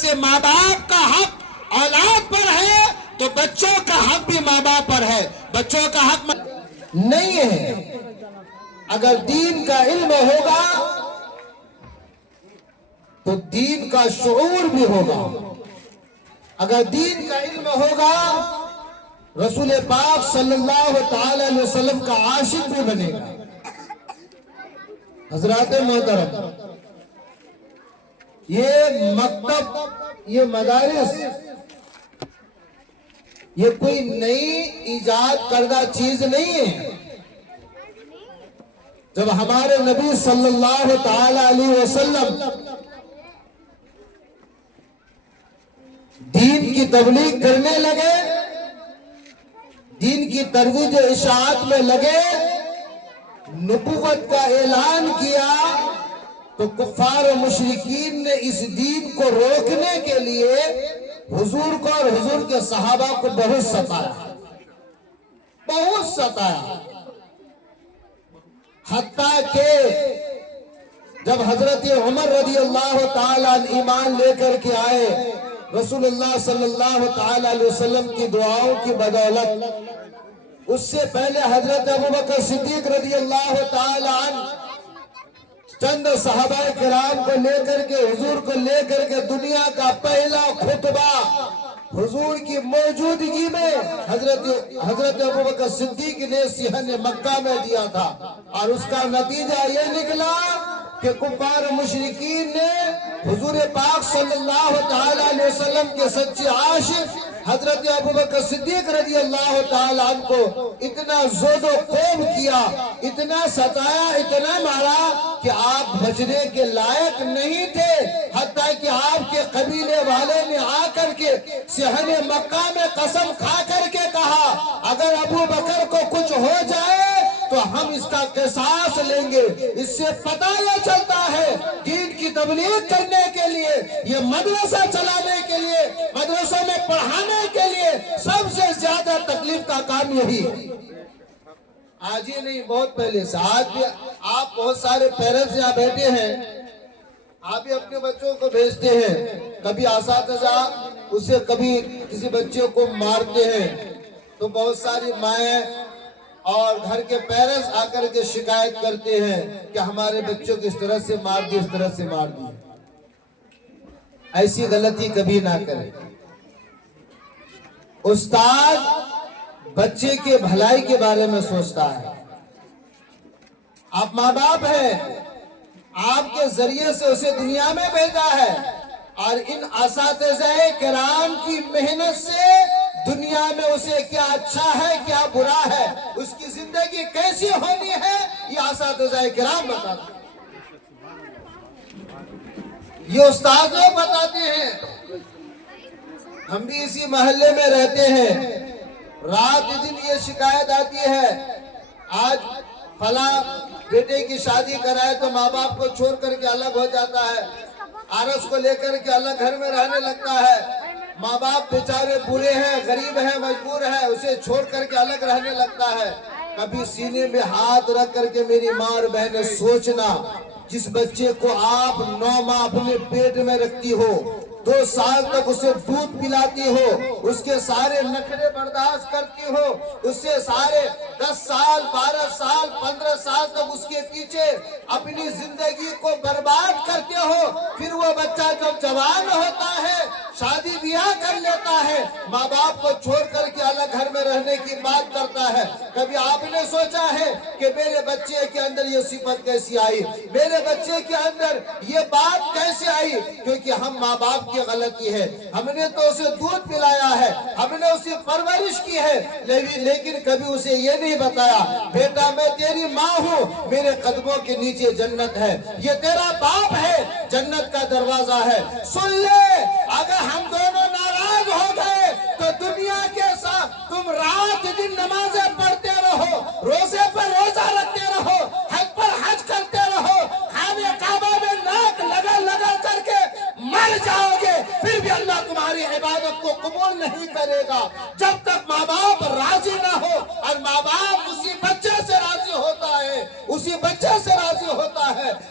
سے ماں باپ کا حق اولاد پر ہے تو بچوں کا حق بھی ماں باپ پر ہے. بچوں کا حق نہیں ہے. اگر دین کا علم ہوگا تو دین کا شعور بھی ہوگا. اگر دین کا علم ہوگا رسول پاک صلی اللہ تعالی علیہ وسلم کا عاشق بھی بنے گا. حضرات محترم، یہ مکتب، یہ مدارس، یہ کوئی نئی ایجاد کردہ چیز نہیں ہے. جب ہمارے نبی صلی اللہ تعالی علیہ وسلم دین کی تبلیغ کرنے لگے، دین کی ترویج و اشاعت میں لگے، نبوت کا اعلان کیا، تو کفار و مشرکین نے اس دین کو روکنے کے لیے حضور کو اور حضور کے صحابہ کو بہت ستایا، بہت ستایا. حتیٰ کہ جب حضرت عمر رضی اللہ تعالیٰ ایمان لے کر کے آئے، رسول اللہ صلی اللہ تعالیٰ علیہ وسلم کی دعاؤں کی بدولت، اس سے پہلے حضرت ابوبکر صدیق رضی اللہ تعالیٰ عنہ چند صحابہ کرام کو لے کر کے، حضور کو لے کر کے دنیا کا پہلا خطبہ حضور کی موجودگی میں حضرت ابوبکر صدیق نے صحن مکہ میں دیا تھا. اور اس کا نتیجہ یہ نکلا کہ کفار مشرکین نے حضور پاک صلی اللہ تعالی علیہ وسلم کے سچے عاشق حضرت ابوبکر صدیق رضی اللہ تعالیٰ عنہ کو اتنا زود و خوب کیا، اتنا ستایا، اتنا مارا کہ آپ بچنے کے لائق نہیں تھے. حتیٰ کہ آپ کے قبیلے والے نے آ کر کے صحن مکہ میں قسم کھا کر کے کہا، اگر ابو بکر کو کچھ ہو جائے تو ہم اس کا قصاص لیں گے. اس سے پتہ یہ چلتا ہے دین کی تبلیغ کرنے کے لیے، یہ مدرسہ چلانے کے لیے، مدرسوں میں پڑھانے کے لیے سب سے زیادہ تکلیف کا کام یہی ہے. آج ہی نہیں، بہت پہلے سے. آج بھی آپ بہت سارے پیرنٹس یہاں بیٹھے ہیں، آپ بھی اپنے بچوں کو بھیجتے ہیں. کبھی اساتذہ اسے کبھی کسی بچے کو مارتے ہیں تو بہت ساری مائیں اور گھر کے پیرنٹس آ کر کے شکایت کرتے ہیں کہ ہمارے بچوں کو اس طرح سے مار دی، اس طرح سے مار دی. ایسی غلطی کبھی نہ کریں. استاد بچے کے بھلائی کے بارے میں سوچتا ہے. آپ ماں باپ ہیں، آپ کے ذریعے سے اسے دنیا میں بھیجا ہے، اور ان اساتذہ کرام کی محنت سے دنیا میں اسے کیا اچھا ہے کیا برا ہے، اس کی زندگی کیسی ہونی ہے، یہ اساتذہ کرام بتاتے ہیں، یہ استاد لوگ بتاتے ہیں. ہم بھی اسی محلے میں رہتے ہیں. رات دن یہ شکایت آتی ہے، آج فلاں بیٹے کی شادی کرائے تو ماں باپ کو چھوڑ کر کے الگ ہو جاتا ہے، عرس کو لے کر کے الگ گھر میں رہنے لگتا ہے. ماں باپ بیچارے بوڑھے ہیں، غریب ہیں، مجبور ہیں، اسے چھوڑ کر کے الگ رہنے لگتا ہے. کبھی سینے میں ہاتھ رکھ کر کے میری ماں اور بہنیں سوچنا، جس بچے کو آپ 9 ماہ اپنے پیٹ میں رکھتی ہو، 2 سال تک اسے دودھ پلاتی ہو، اس کے سارے نخرے برداشت کرتی ہو، اس سے سارے 10 سال 12 سال 15 سال تک اس کے پیچھے اپنی زندگی کو برباد کرتے ہو، پھر وہ بچہ جب جوان ہوتا ہے، شادی بیاہ کر لیتا ہے، ماں باپ کو چھوڑ کر کے الگ گھر میں رہنے کی بات کرتا ہے. کبھی آپ نے سوچا ہے کہ میرے بچے کے اندر یہ صفت کیسی آئی، میرے بچے کے اندر یہ بات کیسے آئی؟ کیونکہ ہم ماں باپ کی غلطی ہے. ہم نے تو اسے دودھ پلایا ہے، ہم نے اسے پرورش کی ہے، لیکن کبھی اسے یہ نہیں بتایا، بیٹا میں تیری ماں ہوں، میرے قدموں کے نیچے جنت ہے، یہ تیرا باپ ہے، جنت کا دروازہ ہے. سن لے، اگر ہم دونوں ناراض ہو گئے تو دنیا کے ساتھ تم رات دن نمازیں پڑھتے رہو، روزے پر روزہ رکھتے رہو، حج پر حج کرتے رہو، خانہ کعبہ میں ناک لگا لگا کر کے مر جاؤ گے، پھر بھی اللہ تمہاری عبادت کو قبول نہیں کرے گا. جب تک ماں باپ راضی نہ ہو، اور ماں باپ اسی بچے سے راضی ہوتا ہے، اسی بچے سے راضی ہوتا ہے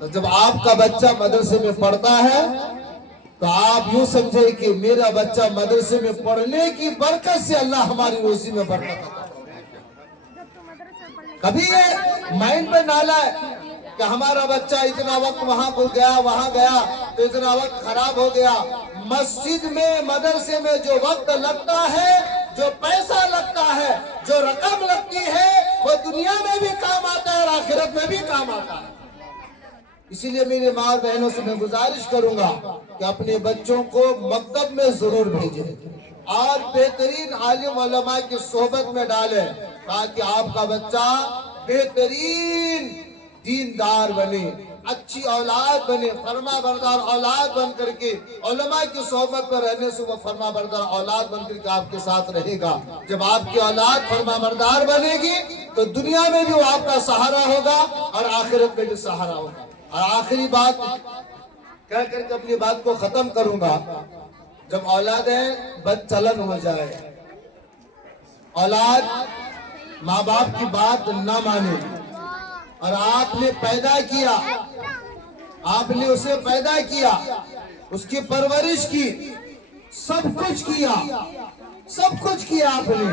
تو جب آپ کا بچہ مدرسے میں پڑھتا ہے تو آپ یوں سمجھے کہ میرا بچہ مدرسے میں پڑھنے کی برکت سے اللہ ہماری روزی میں برکت عطا کرے۔ کبھی یہ مائنڈ میں نہ لائے کہ ہمارا بچہ اتنا وقت وہاں کو گیا وہاں گیا تو اتنا وقت خراب ہو گیا۔ مسجد میں مدرسے میں جو وقت لگتا ہے، جو پیسہ لگتا ہے، جو رقم لگتی ہے، وہ دنیا میں بھی کام آتا ہے اور آخرت میں بھی کام آتا ہے۔ اسی لیے میرے ماں اور بہنوں سے میں گزارش کروں گا کہ اپنے بچوں کو مکتب میں ضرور بھیجیں اور بہترین عالم علماء کی صحبت میں ڈالیں تاکہ آپ کا بچہ بہترین دیندار بنے، اچھی اولاد بنے، فرما بردار اولاد بن کر کے علماء کی صحبت پر رہنے سے وہ فرما بردار اولاد بن کر کے آپ کے ساتھ رہے گا۔ جب آپ کی اولاد فرما بردار بنے گی تو دنیا میں بھی وہ آپ کا سہارا ہوگا اور آخرت میں بھی سہارا ہوگا۔ اور آخری بات کہہ کر کے اپنی بات کو ختم کروں گا، جب اولادیں بد چلن ہو جائے، اولاد ماں باپ کی بات نہ مانے اور آپ نے پیدا کیا، آپ نے اسے پیدا کیا، اس کی پرورش کی، سب کچھ کیا آپ نے،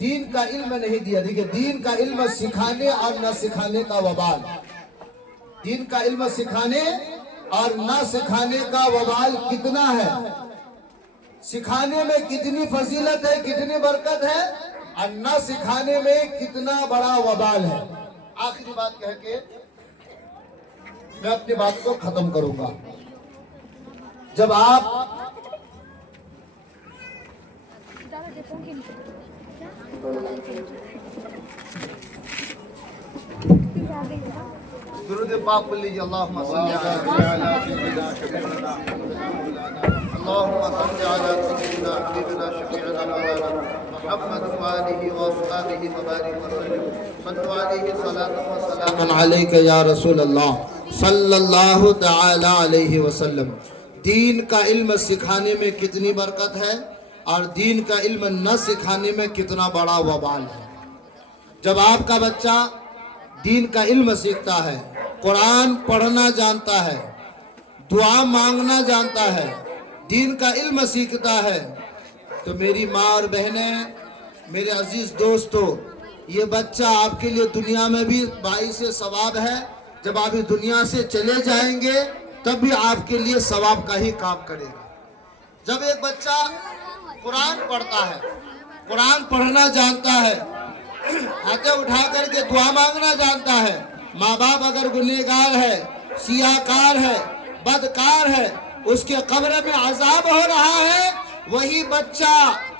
دین کا علم نہیں دیا۔ دیکھیں دین کا علم سکھانے اور نہ سکھانے کا وبال، دین کا علم سکھانے اور نہ سکھانے کا وبال کتنا ہے، سکھانے میں کتنی فضیلت ہے، کتنی برکت ہے، اور نہ سکھانے میں کتنا بڑا وبال ہے۔ آخری بات کہہ کے میں اپنی بات کو ختم کروں گا۔ جب آپ درود پاک پڑھ لیجیے، اللہم صلی علی سیدنا اللہم صلی علی سیدنا حبیبنا شفیعنا مولانا محمد وآلہ وآلہ وبارک وسلم، صلو علیہ صلاۃ و سلام علیک یا رسول اللہ صلی اللہ تعالی علیہ وسلم۔ دین کا علم سکھانے میں کتنی برکت ہے اور دین کا علم نہ سکھانے میں کتنا بڑا وبال ہے۔ جب آپ کا بچہ دین کا علم سیکھتا ہے، قرآن پڑھنا جانتا ہے، دعا مانگنا جانتا ہے، دین کا علم سیکھتا ہے، تو میری ماں اور بہنیں، میرے عزیز دوستو، یہ بچہ آپ کے لیے دنیا میں بھی باعث ثواب ہے، جب آپ اس دنیا سے چلے جائیں گے تب بھی آپ کے لیے ثواب کا ہی کام کرے گا۔ جب ایک بچہ قرآن پڑھتا ہے، قرآن پڑھنا جانتا ہے، ہاتھیں اٹھا کر کے دعا مانگنا جانتا ہے، ماں باپ اگر گنہگار ہے، سیاہکار ہے، بدکار ہے، اس کے قبر میں عذاب ہو رہا ہے، وہی بچہ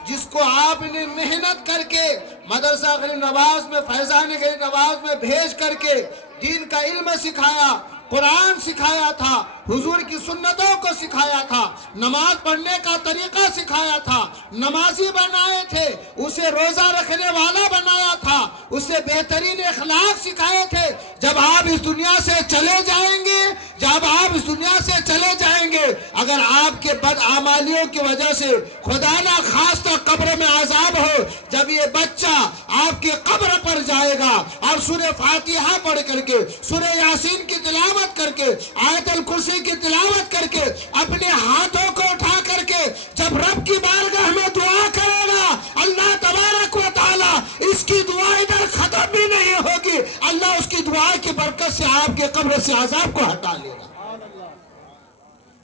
جس کو آپ نے محنت کر کے مدرسہ غیر نواز میں، فیضان غیر نواز میں بھیج کر کے دین کا علم سکھایا، قرآن سکھایا تھا، حضور کی سنتوں کو سکھایا تھا، نماز پڑھنے کا طریقہ سکھایا تھا، نمازی بنائے تھے، اسے روزہ رکھنے والا بنایا تھا، اسے بہترین اخلاق سکھائے تھے، جب آپ اس دنیا سے چلے جائیں گے، جب آپ اس دنیا سے چلے جائیں گے، اگر آپ کے بدعمالیوں کی وجہ سے خدا نہ خواستہ قبر میں عذاب ہو، جب یہ بچہ آپ کے قبر پر جائے گا اور سورہ فاتحہ پڑھ کر کے، سورہ یاسین کی تلاوت کر کے، آیت الکرسی کی تلاوت کر کے، اپنے ہاتھوں کو اٹھا کر کے جب رب کی بارگاہ میں دعا کرے گا، اللہ تبارک و تعالی اس کی دعا ادھر ختم بھی نہیں ہوگی، اللہ اس کی دعا کی برکت سے آپ کے قبر سے عذاب کو ہٹا لے گا،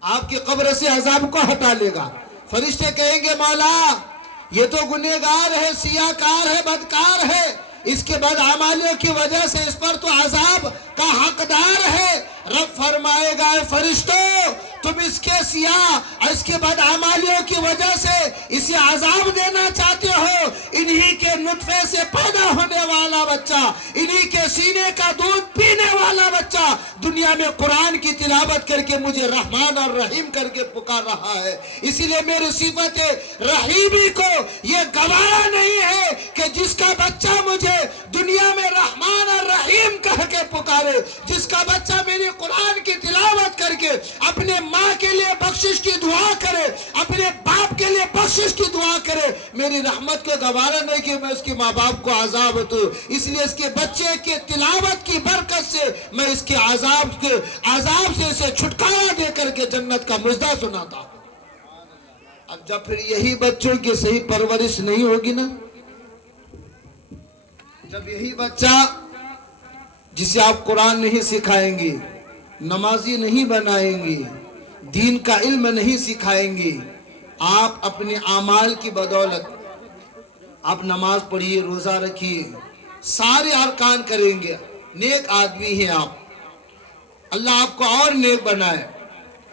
آپ کی قبر سے عذاب کو ہٹا لے گا۔ فرشتے کہیں گے مولا یہ تو گنہگار ہے، سیاہکار ہے، بدکار ہے، اس کے بدعمالیوں کی وجہ سے اس پر تو عذاب کا حقدار ہے۔ رب فرمائے گا اے فرشتوں تم اس کے سیاہ اس کے بدعمالیوں کی وجہ سے اسے عذاب دینا چاہتے ہو، انہی کے نطفے سے پیدا ہونے والا بچہ، انہی کے سینے کا دودھ پینے والا بچہ دنیا میں قرآن کی تلاوت کر کے مجھے رحمان اور رحیم کر کے پکار رہا ہے، اسی لیے میری صفت رحیمی کو یہ گوارا نہیں ہے کہ جس کا بچہ مجھے دنیا میں رحمان اور رحیم کہہ کے پکارے، جس کا بچہ میری قرآن کی تلاوت کر کے اپنے ماں کے لیے بخشش کی دعا کرے، اپنے باپ کے لیے بخشش کی دعا کرے، میری رحمت کو گوارا نہیں کہ میں اس کے ماں باپ کو عذاب دوں، اس لیے اس کے بچے کے تلاوت کی برکت برکت سے میں اس کے عذاب سے اسے چھٹکارا دے کر کے جنت کا مژدہ سناتا ہوں۔ اب جب پھر یہی بچوں کی صحیح پرورش نہیں ہوگی نا، جب یہی بچہ جسے آپ قرآن نہیں سکھائیں گے، نمازی نہیں بنائیں گے، دین کا علم نہیں سکھائیں گے، آپ اپنے اعمال کی بدولت آپ نماز پڑھیے، روزہ رکھیے، سارے ارکان کریں گے، نیک آدمی ہیں آپ، اللہ آپ کو اور نیک بنائے،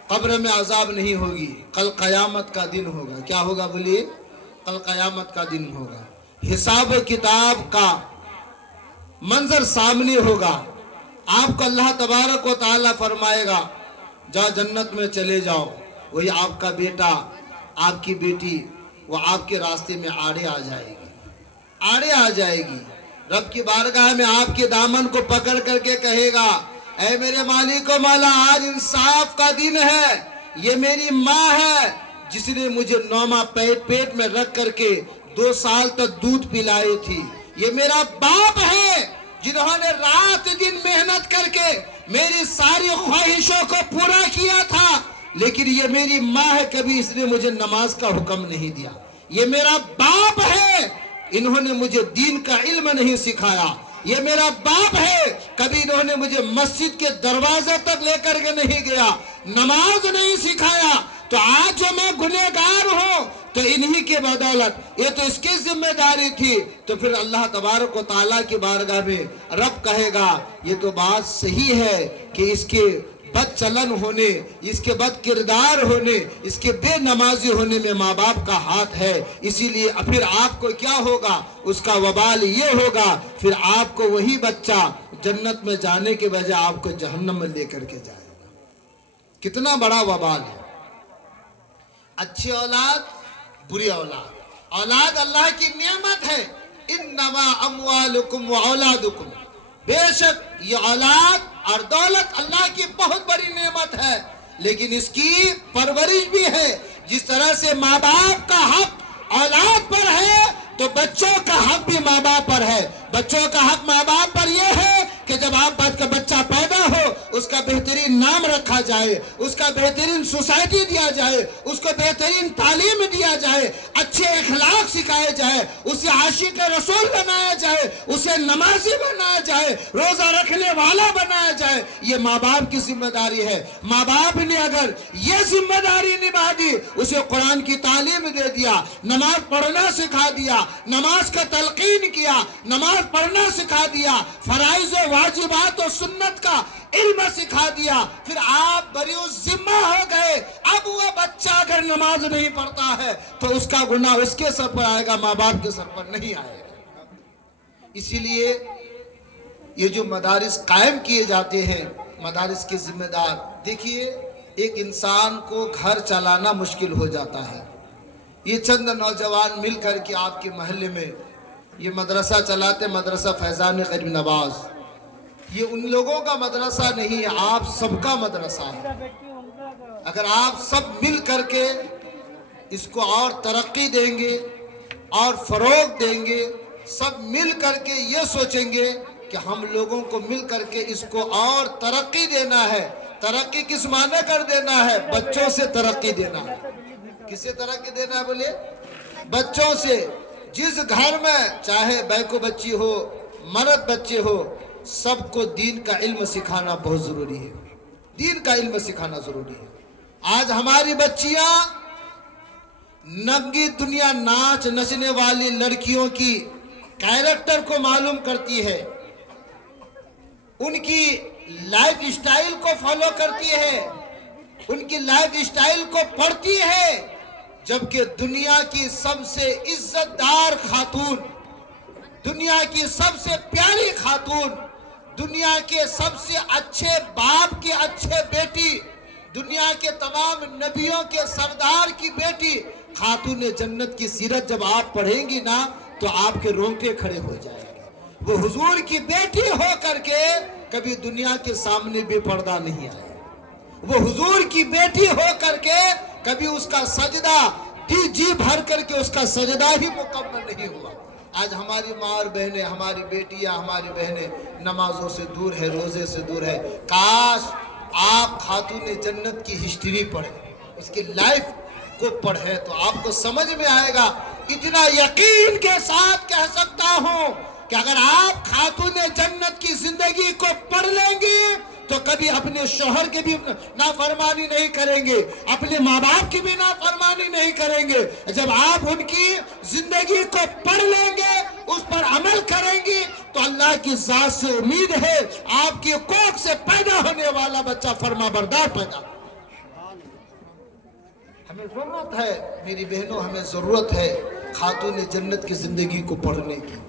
قبر میں عذاب نہیں ہوگی، کل قیامت کا دن ہوگا۔ کیا ہوگا بولیے؟ کل قیامت کا دن ہوگا، حساب و کتاب کا منظر سامنے ہوگا، آپ کو اللہ تبارک و تعالیٰ فرمائے گا جا جنت میں چلے جاؤ، وہی آپ کا بیٹا آپ کی بیٹی وہ آپ کے راستے میں آڑے آ جائے گی، رب کی بارگاہ میں آپ کے دامن کو پکڑ کر کے کہے گا اے میرے مالک و مولا، آج انصاف کا دن ہے، یہ میری ماں ہے جس نے مجھے 9 ماہ پیٹ میں رکھ کر کے 2 سال تک دودھ پلائی تھی، یہ میرا باپ ہے جنہوں نے رات دن محنت کر کے میری ساری خواہشوں کو پورا کیا تھا، لیکن یہ میری ماں ہے، کبھی اس نے مجھے نماز کا حکم نہیں دیا، یہ میرا باپ ہے، انہوں نے مجھے دین کا علم نہیں سکھایا، یہ میرا باپ ہے، کبھی انہوں نے مجھے مسجد کے دروازے تک لے کر کے نہیں گیا، نماز نہیں سکھایا، تو آج جو میں گنہگار ہوں تو انہی کے بدولت، یہ تو اس کی ذمہ داری تھی، تو پھر اللہ تبارک و تعالیٰ کی بارگاہ میں رب کہے گا یہ تو بات صحیح ہے کہ اس کے بد چلن ہونے، اس کے بد کردار ہونے، اس کے بے نمازی ہونے میں ماں باپ کا ہاتھ ہے، اسی لیے پھر آپ کو کیا ہوگا، اس کا وبال یہ ہوگا، پھر آپ کو وہی بچہ جنت میں جانے کے بجائے آپ کو جہنم میں لے کر کے جائے گا۔ کتنا بڑا وبال ہے۔ اچھی اولاد، بری اولاد اللہ کی نعمت ہے، انما اموالکم واولادکم، بے شک یہ اولاد اور دولت اللہ کی بہت بڑی نعمت ہے، لیکن اس کی پرورش بھی ہے، جس طرح سے ماں باپ کا حق اولاد پر ہے تو بچوں کا حق بھی ماں باپ پر ہے۔ بچوں کا حق ماں باپ پر یہ ہے کہ جب آپ کا بچہ پیدا ہو اس کا بہترین نام رکھا جائے، اس کا بہترین سوسائٹی دیا جائے، اس کو بہترین تعلیم دیا جائے، اچھے اخلاق سکھائے جائے، اسے عاشق رسول بنایا جائے، اسے نمازی بنایا جائے، روزہ رکھنے والا بنایا جائے، یہ ماں باپ کی ذمہ داری ہے۔ ماں باپ نے اگر یہ ذمہ داری نبھا دی، اسے قرآن کی تعلیم دے دیا، نماز پڑھنا سکھا دیا، نماز کا تلقین کیا، نماز پڑھنا سکھا دیا، فرائض و واجبات و سنت کا علم سکھا دیا، پھر آپ بری ذمہ ہو گئے۔ اب وہ بچہ اگر نماز نہیں پڑھتا ہے تو اس کا گناہ اس کے سر پر آئے گا، ماں باپ کے سر پر نہیں آئے گا۔ اسی لیے یہ جو مدارس قائم کیے جاتے ہیں، مدارس کے ذمہ دار، دیکھیے ایک انسان کو گھر چلانا مشکل ہو جاتا ہے، یہ چند نوجوان مل کر کے آپ کے محلے میں یہ مدرسہ چلاتے، مدرسہ فیضان غریب نواز، یہ ان لوگوں کا مدرسہ نہیں ہے، آپ سب کا مدرسہ ہے۔ اگر آپ سب مل کر کے اس کو اور ترقی دیں گے اور فروغ دیں گے، سب مل کر کے یہ سوچیں گے کہ ہم لوگوں کو مل کر کے اس کو اور ترقی دینا ہے۔ ترقی کس معنی کر دینا ہے؟ بچوں سے ترقی دینا ہے۔ کس سے ترقی دینا ہے بولیے؟ بچوں سے۔ جس گھر میں چاہے بیکو بچی ہو، مرد بچے ہو، سب کو دین کا علم سکھانا بہت ضروری ہے، دین کا علم سکھانا ضروری ہے۔ آج ہماری بچیاں ننگی دنیا ناچ نچنے والی لڑکیوں کی کیریکٹر کو معلوم کرتی ہے، ان کی لائف اسٹائل کو فالو کرتی ہے، ان کی لائف اسٹائل کو پڑھتی ہے، جبکہ دنیا کی سب سے عزت دار خاتون، دنیا کی سب سے پیاری خاتون، دنیا کے سب سے اچھے باپ کی اچھے بیٹی، دنیا کے تمام نبیوں کے سردار کی بیٹی، خاتون جنت کی سیرت جب آپ پڑھیں گی نا تو آپ کے رونگٹے کھڑے ہو جائیں گے۔ وہ حضور کی بیٹی ہو کر کے کبھی دنیا کے سامنے بے پردہ نہیں آئے، وہ حضور کی بیٹی ہو کر کے کبھی اس کا سجدہ جی بھر کر کے اس کا سجدہ ہی مکمل نہیں ہوا۔ آج ہماری ماں اور بہنیں، ہماری بیٹیاں، ہماری بہنیں نمازوں سے دور ہے، روزے سے دور ہے۔ کاش آپ خاتون جنت کی ہسٹری پڑھیں، اس کی لائف کو پڑھیں تو آپ کو سمجھ میں آئے گا۔ اتنا یقین کے ساتھ کہہ سکتا ہوں کہ اگر آپ خاتون جنت کی زندگی کو پڑھ لیں گی تو کبھی اپنے شوہر کی بھی نافرمانی نہیں کریں گے، اپنے ماں باپ کی بھی نافرمانی نہیں کریں گے۔ جب آپ ان کی زندگی کو پڑھ لیں گے، اس پر عمل کریں گی تو اللہ کی ذات سے امید ہے آپ کی کوکھ سے پیدا ہونے والا بچہ فرما بردار پیدا ہوگا۔ ہمیں ضرورت ہے میری بہنوں، ہمیں ضرورت ہے خاتون جنت کی زندگی کو پڑھنے کی،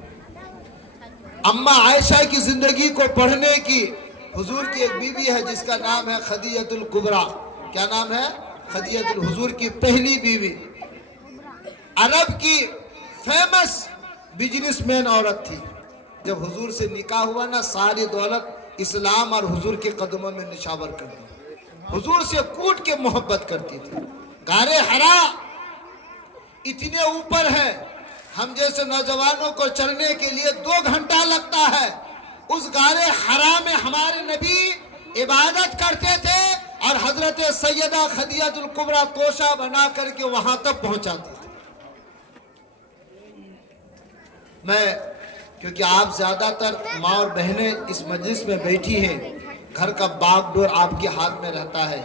اماں عائشہ کی زندگی کو پڑھنے کی۔ حضور کی ایک بیوی ہے جس کا نام ہے خدیجہ الکبریٰ۔ کیا نام ہے؟ خدیجہ حضور کی پہلی بیوی، عرب کی فیمس بزنس مین عورت تھی۔ جب حضور سے نکاح ہوا نا، ساری دولت اسلام اور حضور کے قدموں میں نشاور کر دی، حضور سے کوٹ کے محبت کرتی تھی۔ غار حرا اتنے اوپر ہے، ہم جیسے نوجوانوں کو چڑھنے کے لیے 2 گھنٹہ لگتا ہے۔ اس غار حرا میں ہمارے نبی عبادت کرتے تھے اور حضرت سیدہ خدیجہ الکبریٰ توشہ بنا کر کے وہاں تک پہنچاتی تھی۔ کیونکہ آپ زیادہ تر ماں اور بہنیں اس مجلس میں بیٹھی ہیں، گھر کا باغ ڈور آپ کے ہاتھ میں رہتا ہے،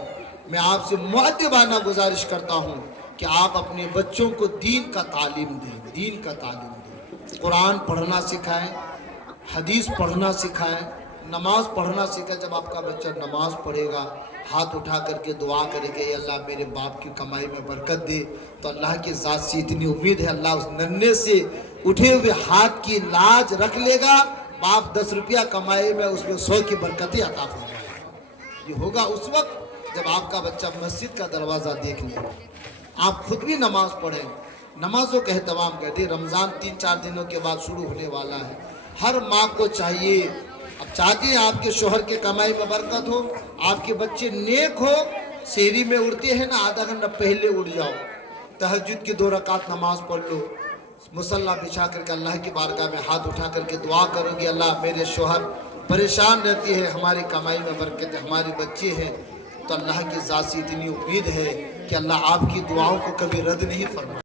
میں آپ سے مؤدبانہ گزارش کرتا ہوں کہ آپ اپنے بچوں کو دین کا تعلیم دیں، دین کا تعلیم دیں، قرآن پڑھنا سکھائیں، حدیث پڑھنا سکھائیں، نماز پڑھنا سکھائیں۔ جب آپ کا بچہ نماز پڑھے گا، ہاتھ اٹھا کر کے دعا کرے گا، اے اللہ میرے باپ کی کمائی میں برکت دے، تو اللہ کی ذات سے اتنی امید ہے اللہ اس ننھے سے اٹھے ہوئے ہاتھ کی لاج رکھ لے گا۔ باپ 10 روپیہ کمائے میں اس میں 100 کی برکتیں عطا فرمائے گا۔ یہ ہوگا اس وقت جب آپ کا بچہ مسجد کا دروازہ دیکھ لے گا۔ آپ خود بھی نماز پڑھیں، نمازوں کا اہتمام کریں۔ رمضان 3-4 دنوں کے بعد شروع ہونے والا ہے۔ ہر ماں کو چاہیے، اب چاہتے ہیں آپ کے شوہر کی کمائی میں برکت ہو، آپ کے بچے نیک ہو، سحری میں اڑتے ہیں نا، آدھا گھنٹہ پہلے اٹھ جاؤ، تہجد کی 2 رکعت نماز پڑھ لو، مصلی بچھا کر کے اللہ کی بارگاہ میں ہاتھ اٹھا کر کے دعا کرو گی، اللہ میرے شوہر پریشان رہتی ہے، ہماری کمائی میں برکت ہے، ہمارے بچے ہیں، تو اللہ کی ذات سے اتنی امید ہے کہ اللہ آپ کی دعاؤں کو کبھی رد نہیں فرمائے۔